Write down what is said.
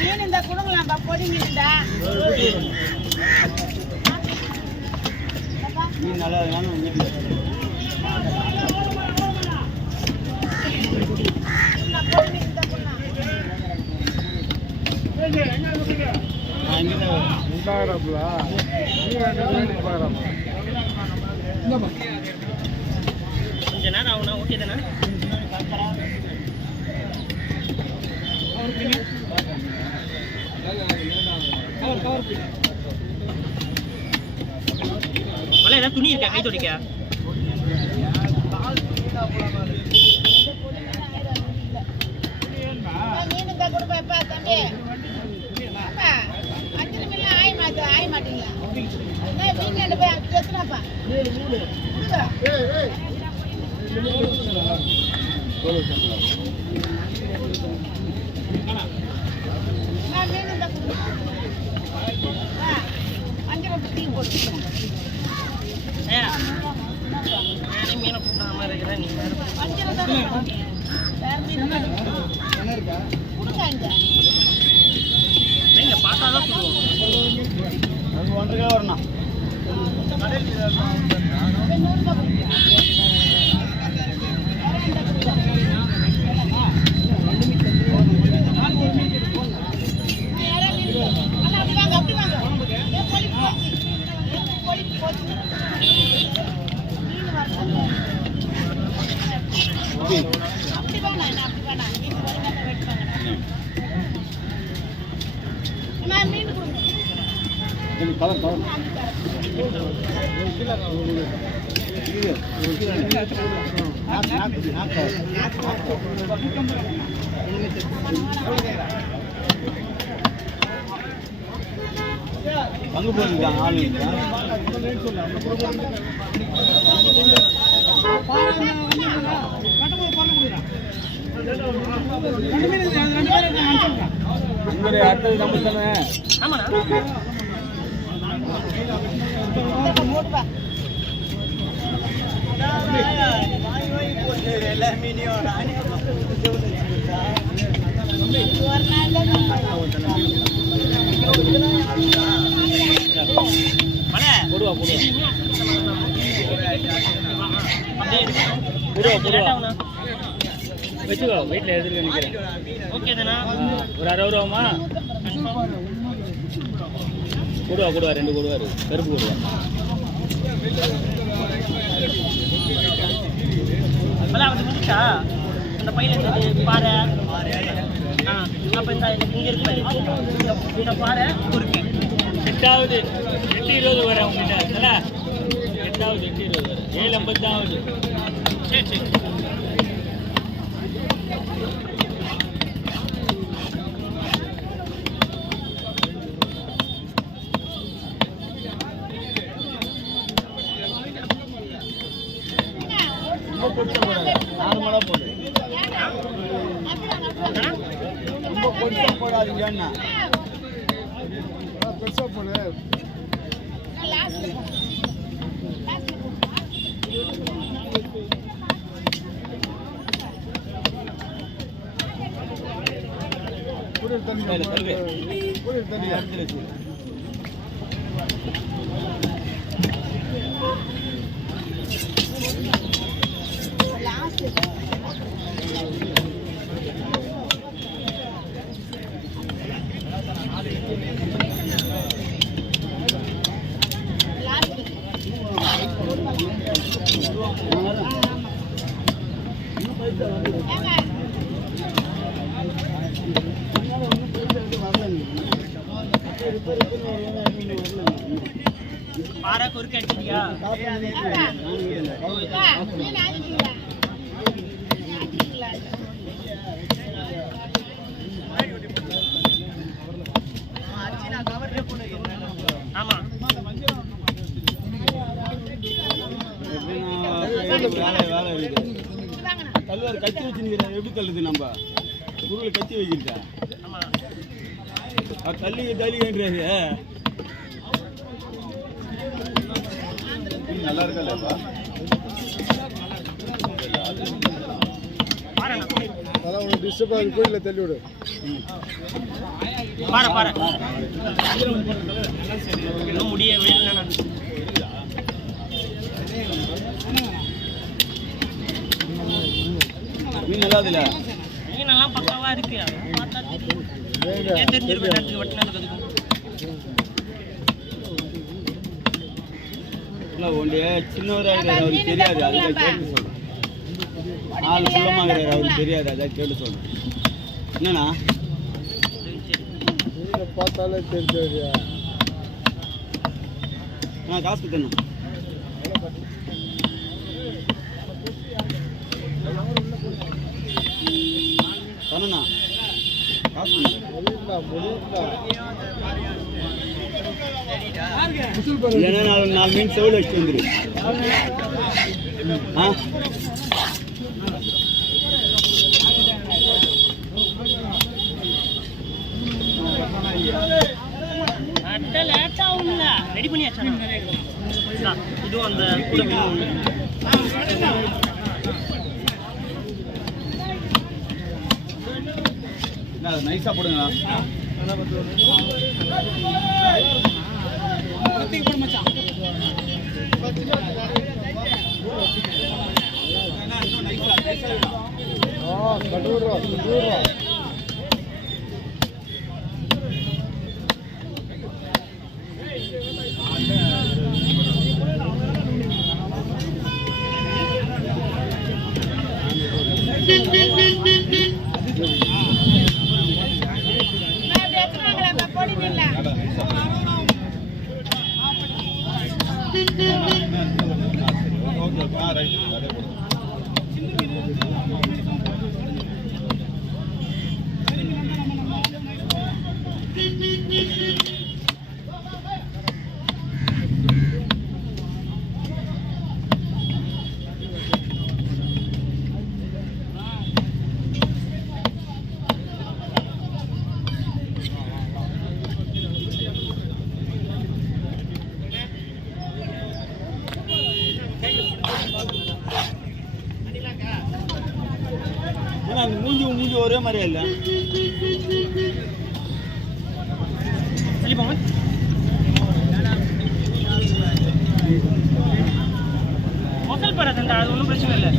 மீன் இந்த குடுங்களாம்பா பொடி மீன்டா மீன் நல்லா கொஞ்ச நேரம் ஆகுனா ஓகே தானே ஏதாவது துணி இருக்கா கை துடிக்க ஆய மாட்டீங்களா மீனை கூட்டாம இருக்கிறேன் நீங்க பார்த்தாதான் சொல்லுவோம் 1.5 கிலோ வரணும் பங்கு போயிருக்காங்க ஆளு அடுத்தது நம்ம தானே எல்லா மீனையும் வச்சுக்கோ வீட்டில் எடுத்துட்டு நினைக்கிறேன் ஓகே தானே ஒரு 60 ரூபாமா கொடுவா 2 கொடுவாரு கருப்பு கொடுவா அந்த பையில பாறை அப்போ இங்கே இருக்கு இந்த பாறை குறுக்கு 8வது 8:20 வர உங்ககிட்ட 8வது 8:20 வர 7:50 தான் ஆகுது சரி சரி நார்மலா போடு ரொம்ப பொடிசா போடாதீங்க பெருசா போடு தண்ணி அடிச்சு பாறை குறுக்கு அடிச்சிட்டியா ஆமா வேலை இருக்குது. கல்லுவார் கத்தி வச்சுருக்கிற எப்படி தள்ளுது நம்ம குருவில் கத்தி வைக்கிறதா? தள்ளி தள்ளின்றாரு. நல்லா இருக்கல்லப்பா. டிஸ்டர்ப் ஆகுது, கோயிலில் தள்ளி விடு. பாரு பாரு இன்னும் முடிய வேலை மீன் நல்லா இருக்குல்ல? மீனெல்லாம் பக்காவா இருக்கு. பார்த்தா தெரிஞ்சிருக்கும் வெட்டினதுக்கு அதுக்கும். இல்லை ஒன்று சின்னவராக அவருக்கு தெரியாது, அதுக்காக கேட்டு சொல்கிறேன். ஆள் குள்ளமாகிறாரு, அவருக்கு தெரியாது, அதான் கேட்டு சொல்கிறேன். என்னண்ணா பார்த்தாலே தெரிஞ்சு காசு கொடுத்தேண்ணா. பண்ணண்ணா காசு இல்லைன்னா 4 மீன் செவில் வச்சு வந்துரு. ஆ ரெடி பண்ணியாச்சா? இதுவும் அந்த கூட நைஸாக போடுங்களா? அந்த மூஞ்சி ஒரே மாதிரியா இல்லை? மொத்தல் பராது, அது ஒன்றும் பிரச்சனை இல்லை.